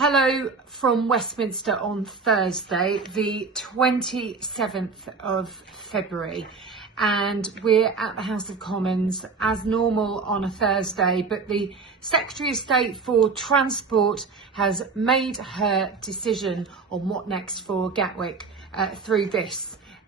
Hello from Westminster on Thursday, the 27th of February, and we're at the House of Commons as normal on a Thursday, but the Secretary of State for Transport has made her decision on what next for Gatwick through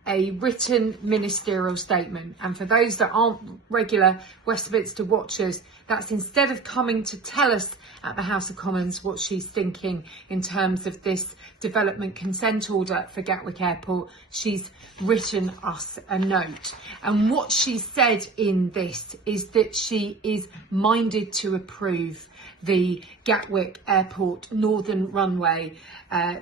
a written ministerial statement. And for those that aren't regular Westminster watchers, that's instead of coming to tell us at the House of Commons what she's thinking in terms of this development consent order for Gatwick Airport, she's written us a note. And what she said in this is that she is minded to approve the Gatwick Airport Northern Runway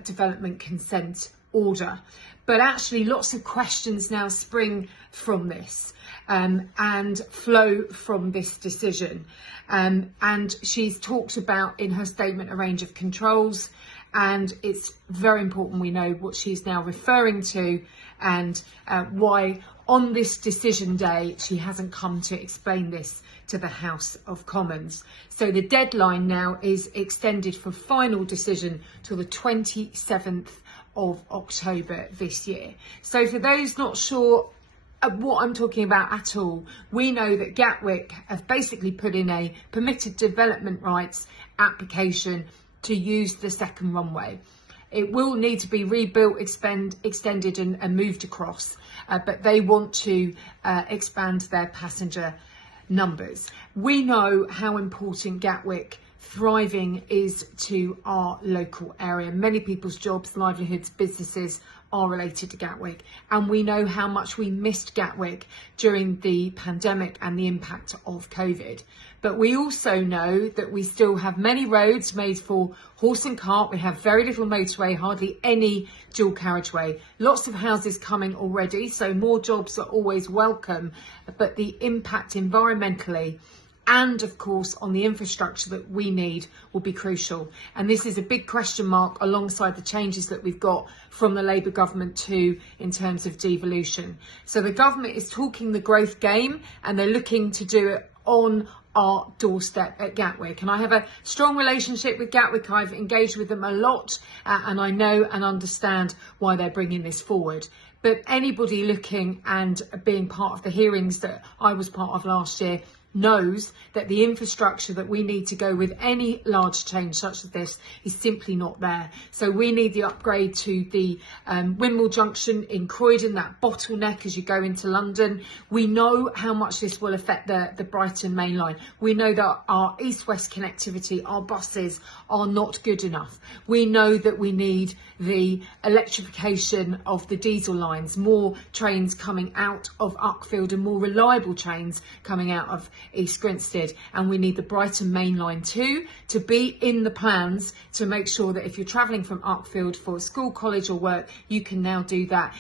development consent order. But actually lots of questions now spring from this and flow from this decision. And she's talked about in her statement a range of controls, and it's very important we know what she's now referring to and why on this decision day she hasn't come to explain this to the House of Commons. So the deadline now is extended for final decision till the 27th of October this year. So for those not sure what I'm talking about at all, we know that Gatwick have basically put in a permitted development rights application to use the second runway. It will need to be rebuilt, extended and moved across, but they want to expand their passenger numbers. We know how important Gatwick thriving is to our local area. Many people's jobs, livelihoods, businesses are related to Gatwick, and we know how much we missed Gatwick during the pandemic and the impact of COVID. But we also know that we still have many roads made for horse and cart. We have very little motorway, hardly any dual carriageway, lots of houses coming already, so more jobs are always welcome, but the impact environmentally and of course on the infrastructure that we need will be crucial. And this is a big question mark alongside the changes that we've got from the Labour government too in terms of devolution. So the government is talking the growth game and they're looking to do it on our doorstep at Gatwick. And I have a strong relationship with Gatwick. I've engaged with them a lot and I know and understand why they're bringing this forward. But anybody looking and being part of the hearings that I was part of last year knows that the infrastructure that we need to go with any large change such as this is simply not there. So we need the upgrade to the Windmill Junction in Croydon, that bottleneck as you go into London. We know how much this will affect the Brighton main line. We know that our east-west connectivity, our buses are not good enough. We know that we need the electrification of the diesel lines, more trains coming out of Uckfield and more reliable trains coming out of East Grinstead, and we need the Brighton main line too to be in the plans to make sure that if you're travelling from Uckfield for school, college or work, you can now do that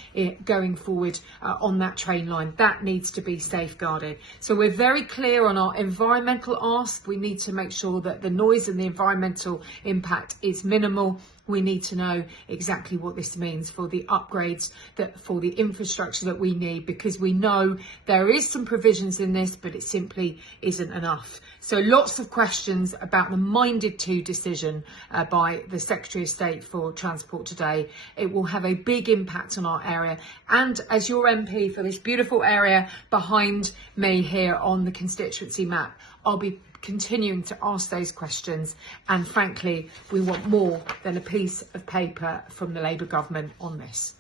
going forward on that train line. That needs to be safeguarded. So we're very clear on our environmental ask. We need to make sure that the noise and the environmental impact is minimal. We need to know exactly what this means for the upgrades, for the infrastructure that we need, because we know there is some provisions in this, but it simply isn't enough. So lots of questions about the minded to decision by the Secretary of State for Transport today. It will have a big impact on our area. And as your MP for this beautiful area behind me here on the constituency map, I'll be continuing to ask those questions, and frankly we want more than a piece of paper from the Labour government on this.